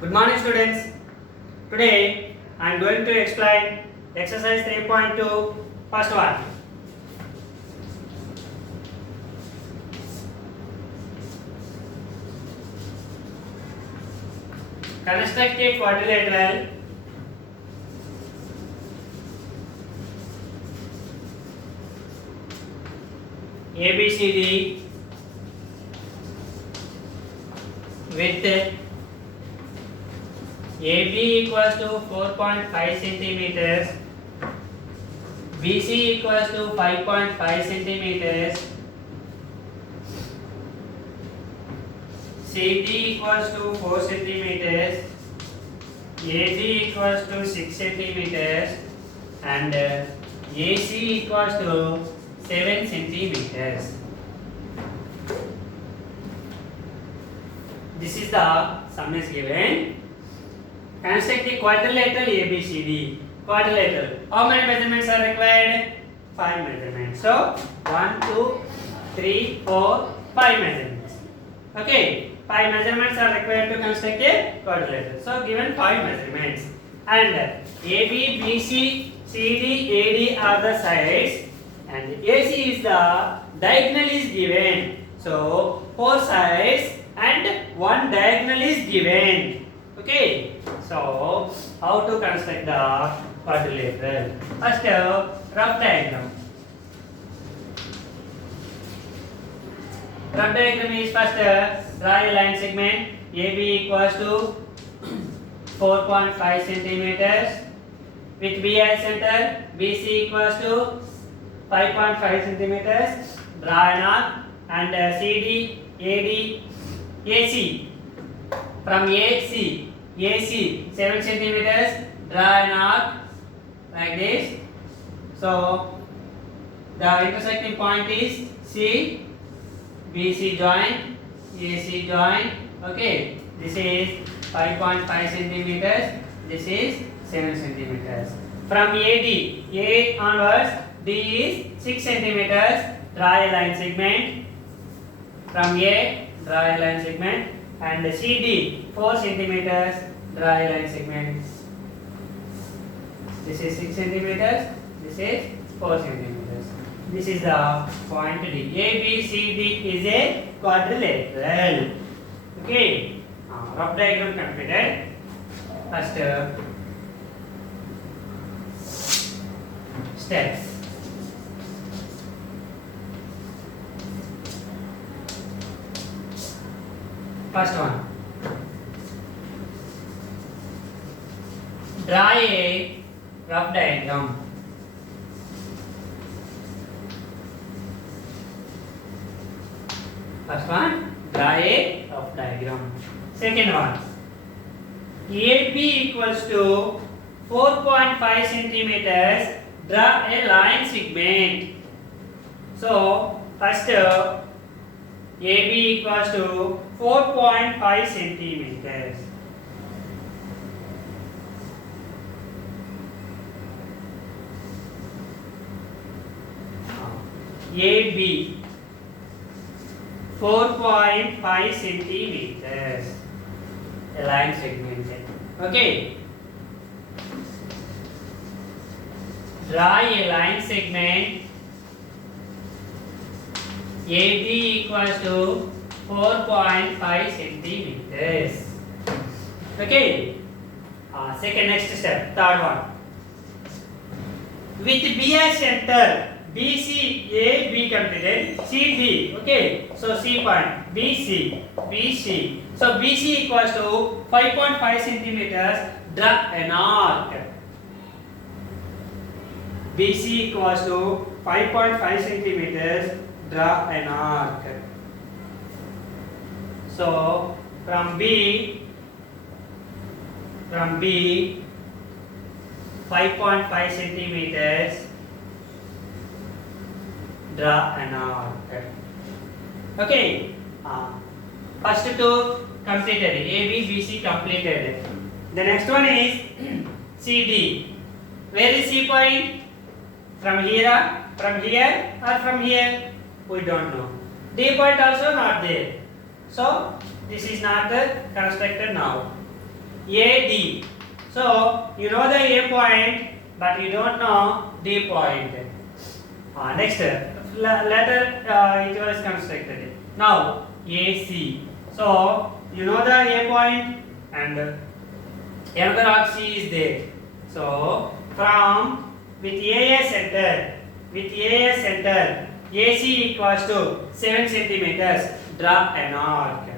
Good morning students. Today I am going to explain exercise 3.2 first one. Construct a quadrilateral ABCD with AB equals to 4.5 centimeters, BC equals to 5.5 centimeters, CD equals to 4 centimeters, AD equals to 6 centimeters, and AC equals to 7 centimeters. This is the sum is given. Construct the quadrilateral ABCD. Quadrilateral. How many measurements are required? 5 measurements. So 1, 2, 3, 4, 5 measurements. Okay. 5 measurements are required to construct a quadrilateral. So given 5 measurements. And AB, BC, CD, AD are the sides. And AC is the diagonal is given. So 4 sides and 1 diagonal is given. Okay. So how to construct the quadrilateral? First, rough diagram. Rough diagram is first draw a line segment. AB equals to 4.5 centimeters with B as center. BC equals to 5.5 centimeters. Draw an arc and CD, AD, AC. From AC 7 centimeters. Draw an arc like this. So the intersecting point is C. BC join, AC join. Okay, this is 5.5 centimeters. This is 7 centimeters. From A onwards, D is 6 centimeters. Draw a line segment. From A, draw a line segment. And CD 4 centimeters. Draw a line segment. This is 6 centimeters. This is 4 centimeters. This is the point D. ABCD is a quadrilateral. Okay. Rough diagram completed. First steps. First one. Draw a rough diagram. First one, draw a rough diagram. Second one, AB equals to 4.5 centimeters. Draw a line segment. So first, AB equals to 4.5 centimeters. AB 4.5 centimeters. A line segment. Okay. Draw a line segment. AB equals to 4.5 centimeters. Okay. Second next step. Third one. With B as center. BC, A, B completed, CD, okay, so C point, BC, so BC equals to 5.5 centimeters, draw an arc. BC equals to 5.5 centimeters, draw an arc. So from B 5.5 centimeters, draw an arc. Okay. First two completed. A, B, B, C completed. The next one is CD. Where is C point? From here, or from here? We don't know. D point also not there. So this is not constructed now. AD. So you know the A point, but you don't know D point. Next, later it was constructed. Now AC. So you know the A point and another arc C is there. So from with AS center, AC equals to 7 centimeters. Draw an arc.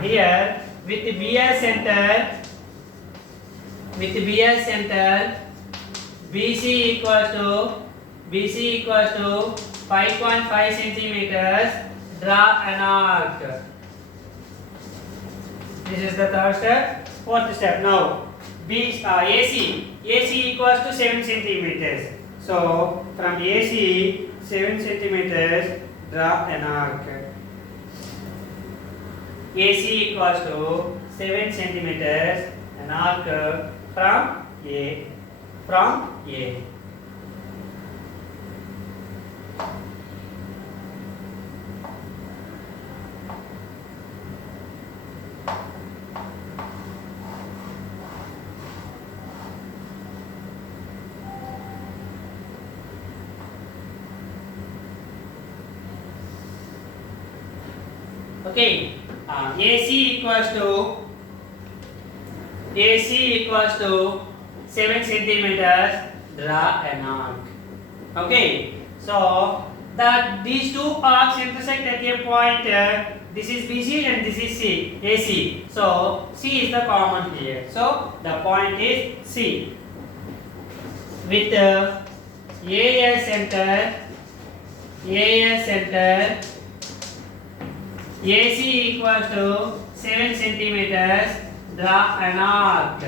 Here with BS center, BC equals to 5.5 centimeters. Draw an arc. This is the third step. Fourth step. Now AC equals to 7 centimeters. So from AC 7 centimeters, draw an arc. AC equals to 7 centimeters, an arc from A. Okay, AC equals to 7 centimeters. Draw an arc. Okay, so that these two arcs intersect at a point. This is BC and this is AC. So C is the common here. So the point is C. With AS center, AC equals to 7 centimeters. Draw an arc.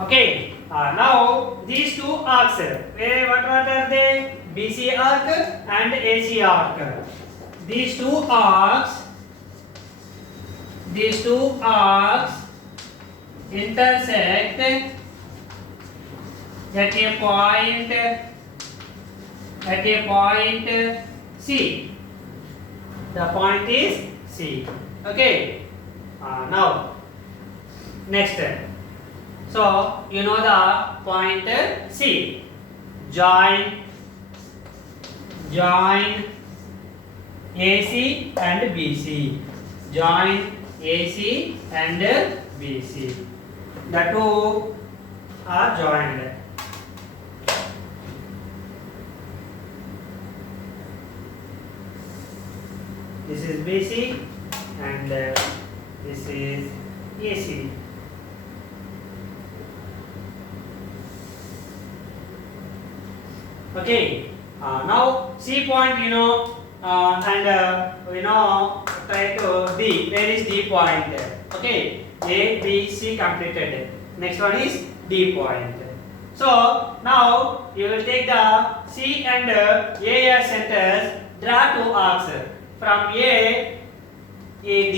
Okay. Now these two arcs, what are they? BC arc and AC arc. These two arcs intersect at a point C. The point is C. Okay. Now next. So you know the point C. Join AC and BC. Join AC and BC. The two are joined. This is BC and this is AC. Okay. Now C point you know and we know try to D. Where is D point? Okay. A, B, C completed. Next one is D point. So now you will take the C and A as centers. Draw two arcs from A, AD.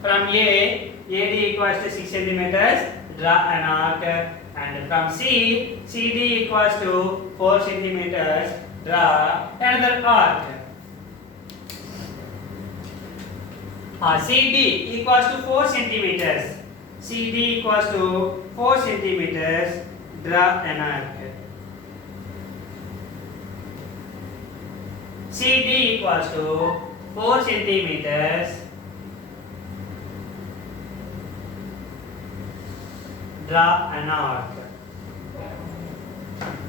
From A, AD equals to 6 centimeters. Draw an arc. And from C, CD equals to 4 centimeters. Draw another arc. CD equals to 4 centimeters. CD equals to 4 centimeters. Draw an arc. CD equals to 4 centimeters. Draw an arc.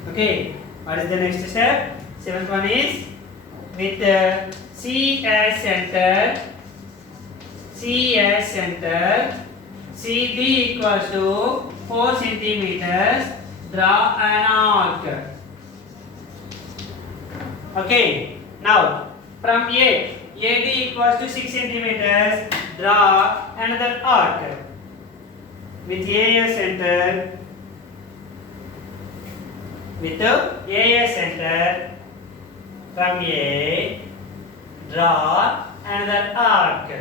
Okay, what is the next step? Seventh one is with C as center, CD equals to 4 centimeters. Draw an arc. Okay, now from A, AD equals to 6 centimeters. Draw another arc. With AS center, from A, draw another arc.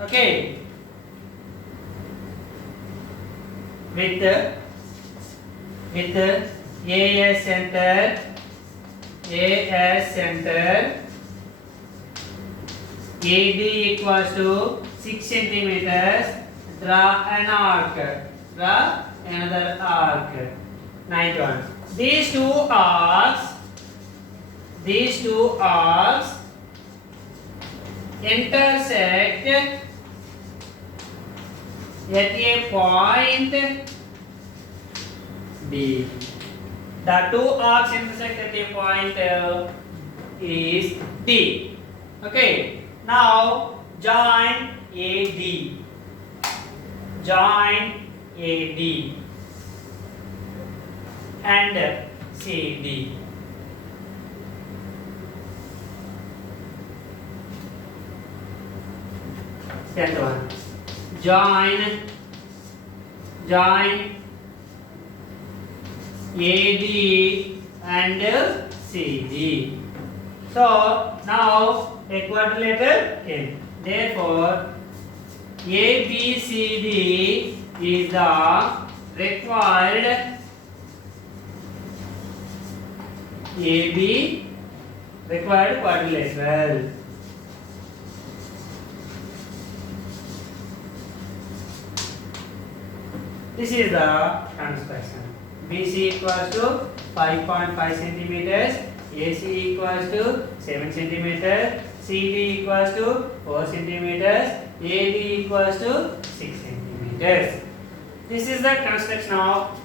Okay. With AS center, AD equals to 6 centimeters. Draw an arc. Draw another arc. Ninth one. These two arcs intersect at a point D. The two arcs intersect at a point is D. Okay. Now join AD. Join AD and CD. Tenth one. Join AD and CD. So now a quadrilateral came. Therefore, ABCD is the required quadrilateral. This is the construction. BC equals to 5.5 centimeters, AC equals to 7 centimeters, CD equals to 4 centimeters, AD equals to 6 centimeters. This is the construction of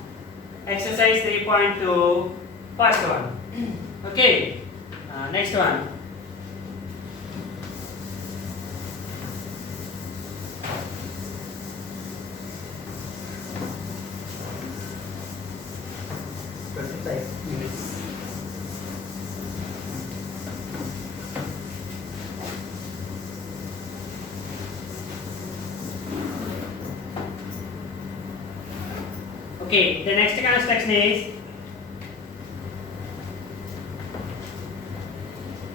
exercise 3.2, first one. Okay, next one. Okay, the next construction is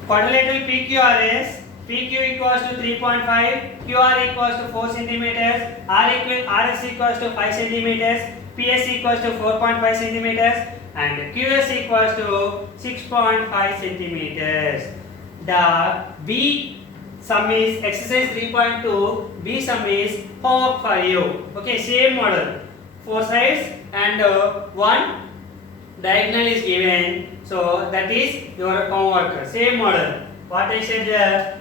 quadrilateral PQRS. PQ equals to 3.5, QR equals to 4 centimeters, RS equals to 5 centimeters, PS equals to 4.5 centimeters, and QS equals to 6.5 centimeters. The B sum is exercise 3.2. B sum is homework for you. Okay, same model. 4 sides and one diagonal is given, so that is your homework. Same model. What I said,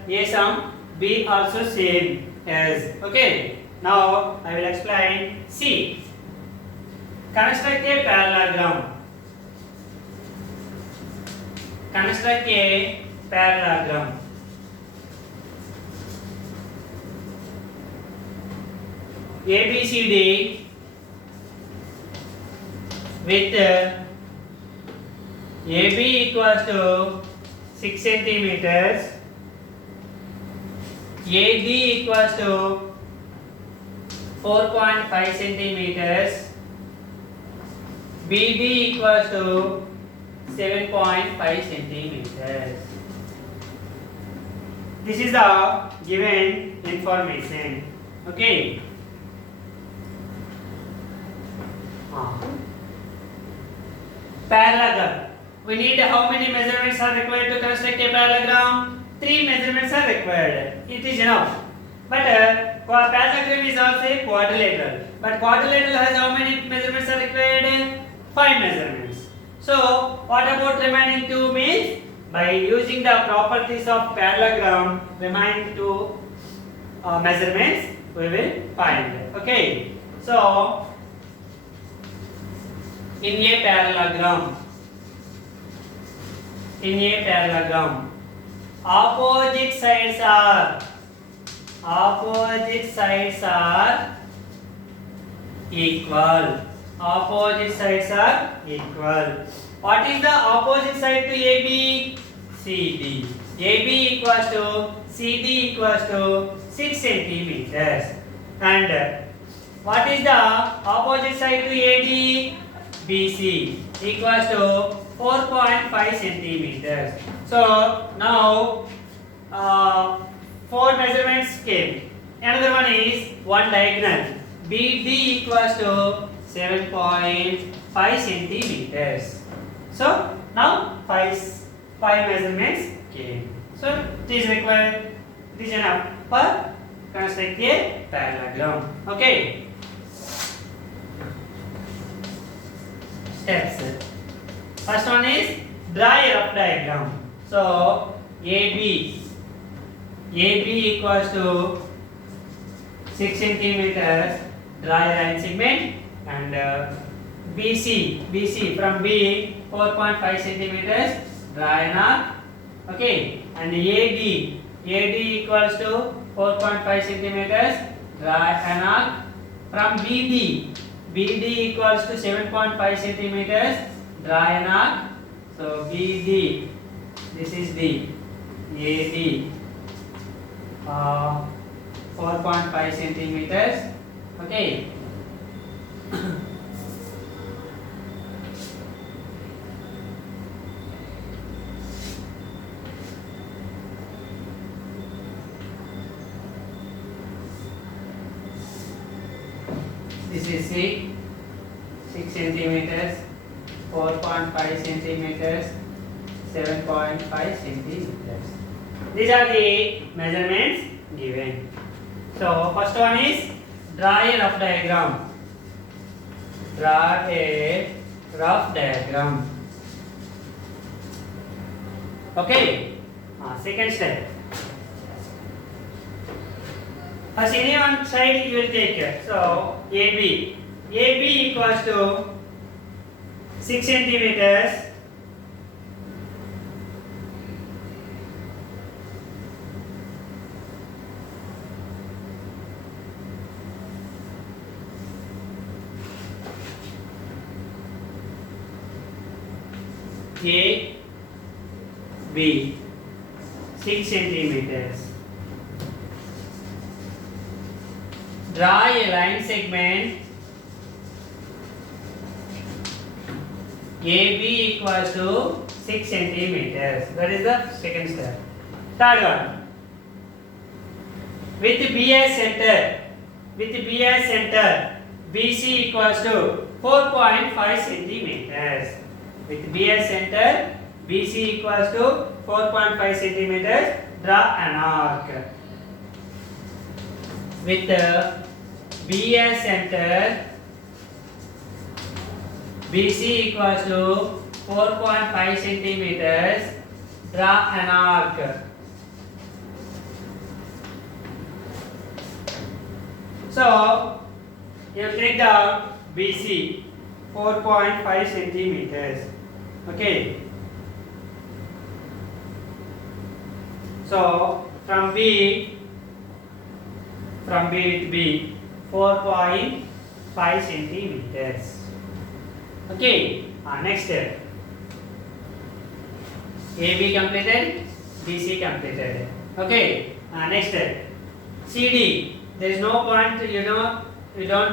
A sum, B also same as. Okay. Now I will explain. C. Construct a parallelogram. Construct a parallelogram. ABCD with AB equals to 6 centimeters, AD equals to 4.5 centimeters, BD equals to 7.5 centimeters. This is the given information. Okay. Parallelogram. We need how many measurements are required to construct a parallelogram? 3 measurements are required. It is enough. But parallelogram is also a quadrilateral. But quadrilateral has how many measurements are required? 5 measurements. So what about remaining 2 means? By using the properties of parallelogram, remaining 2 measurements we will find. Okay. So in a parallelogram, opposite sides are equal. Opposite sides are equal. What is the opposite side to AB? CD. AB equals to CD equals to 6 centimeters. And what is the opposite side to AD? BC equals to 4.5 centimeters. So now 4 measurements came. Another one is one diagonal. BD equals to 7.5 centimeters. So now 5 measurements came. So it is required. It is enough for construct a parallelogram. Okay. Steps. First one is draw a rough diagram. So AB equals to 6 centimeters. Draw a line segment, and BC from B 4.5 centimeters. Draw an arc. Okay, and AD equals to 4.5 centimeters. Draw an arc. From BD equals to 7.5 centimeters. Draw an arc. So BD, this is D. AD 4.5 centimeters. Okay. This is 6 centimeters, 4.5 centimeters, 7.5 centimeters. These are the measurements given. So first one is draw a rough diagram. Draw a rough diagram. Okay. Second step. First, any one side you will take. So AB equals to 6 centimeters. AB 6 centimeters. Draw a line segment AB equals to 6 centimeters. That is the second step. Third one. With B as center, BC equals to 4.5 centimeters. With B as center, BC equals to 4.5 centimeters. Draw an arc. With B as center, BC equals to 4.5 centimeters. Draw an arc. So you take down BC 4.5 centimeters. Okay. So from B with B 4.5 centimeters. Okay. Next step. AB completed, BC completed. Okay. Next step. CD. There is no point, you don't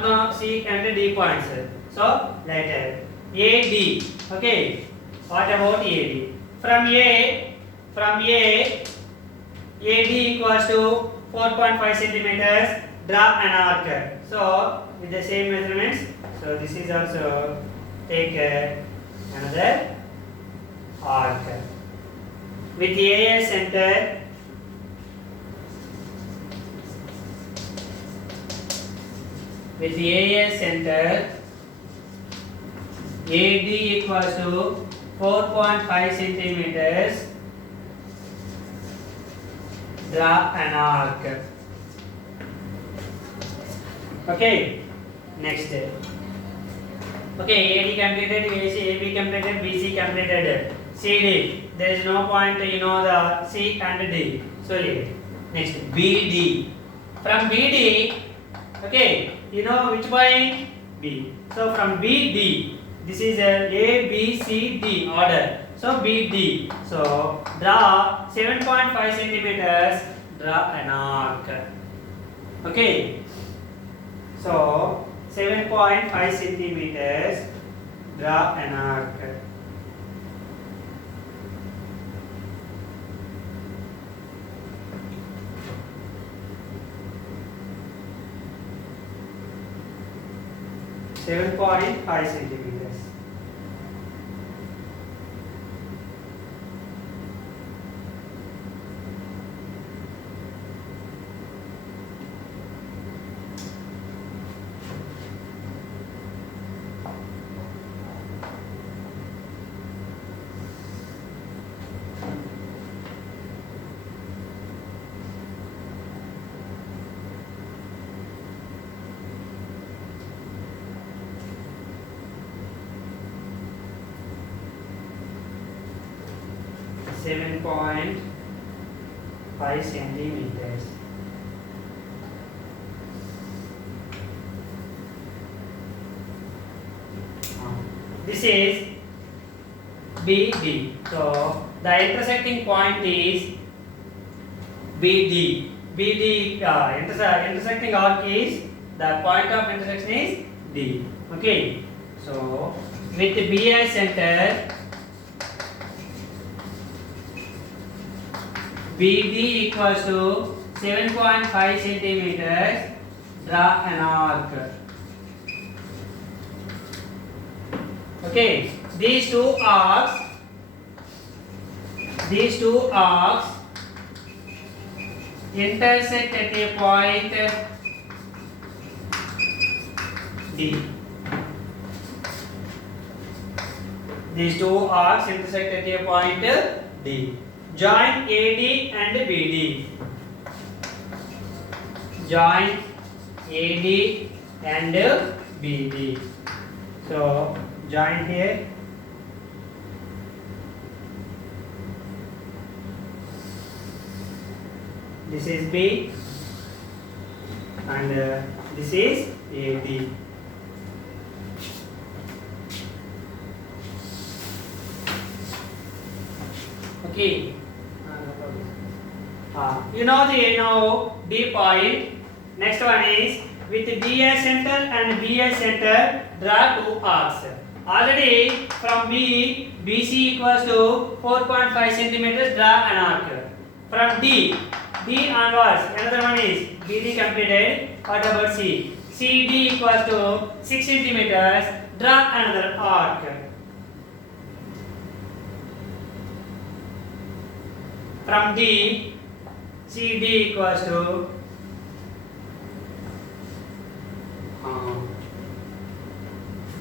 know C and D points. So later. AD. Okay. What about AD? From A, AD equals to 4.5 centimeters. Draw an arc. So with the same measurements. So this is also take another arc. With A as center, AD equals to 4.5 centimeters. Draw an arc. Okay. Next. Okay, AD completed, AB completed, BC completed. CD. There is no point, the C and D. So next, BD. From BD, okay, which point? B. So from BD, this is A, B, C, D order. So BD. So draw 7.5 centimeters. Draw an arc. Okay. So 7.5 centimeters. Draw an arc. .5 centimeters. 7.5 centimeters. This is BD. So the intersecting point is BD. BD intersecting arc is the point of intersection is D. Okay. So with the BI center, BD equals to 7.5 centimeters. Draw an arc. Okay, these two arcs intersect at a point D. These two arcs intersect at a point D. Join AD and BD. Join AD and BD. So join here. This is B and this is AD. Okay. You know the now D point. Next one is with DA center and BA center draw two arcs. Already from B, BC equals to 4.5 centimeters, draw an arc. From D onwards, another one is BD completed. What about C? CD equals to 6 centimeters, draw another arc. From D, CD equals to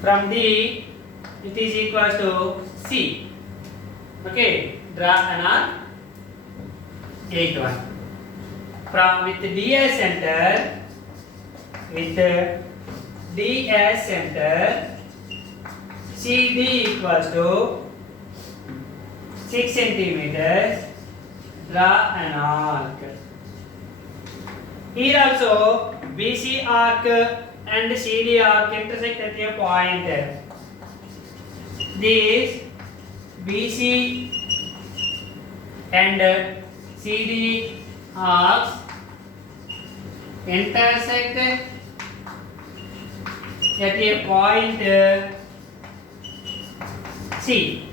from D, it is equals to C. Okay, draw an arc. 8 one. From with DS center, CD equals to 6 centimeters. Draw an arc. Here also BC arc and CD arc intersect at a point. These BC and CD arcs intersect at a point C.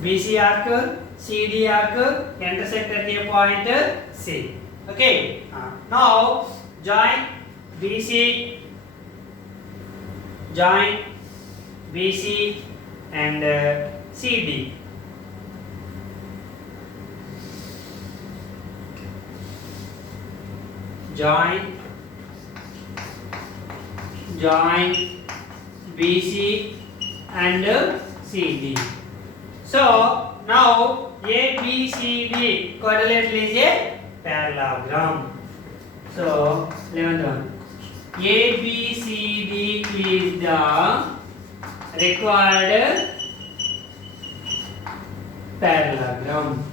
BC arc, CD arc intersect at a point C. Okay. Now join BC and CD. Join BC and CD. So now ABCD quadrilateral is a parallelogram. So 11th one. ABCD is the required parallelogram.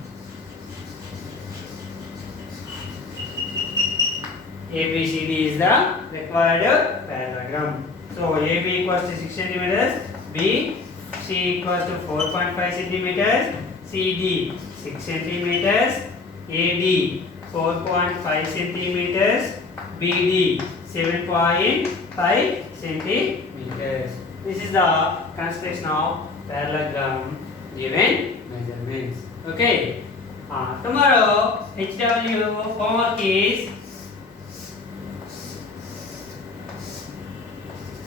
ABCD is the required parallelogram. So AB equals to 6 centimeters, BC equals to 4.5 centimeters, CD 6 centimeters, AD 4.5 centimeters, BD 7.5 centimeters. This is the construction of parallelogram given measurements. Okay. Tomorrow HW homework is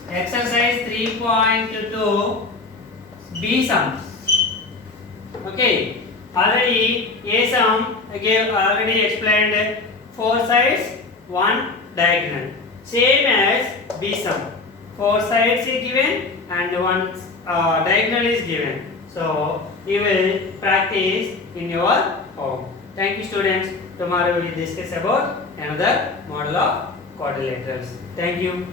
exercise 3.2 B sum. Okay. Already A sum I gave already explained 4 sides, 1 diagonal. Same as B sum. 4 sides is given and 1 diagonal is given. So you will practice in your home. Thank you, students. Tomorrow we will discuss about another model of quadrilaterals. Thank you.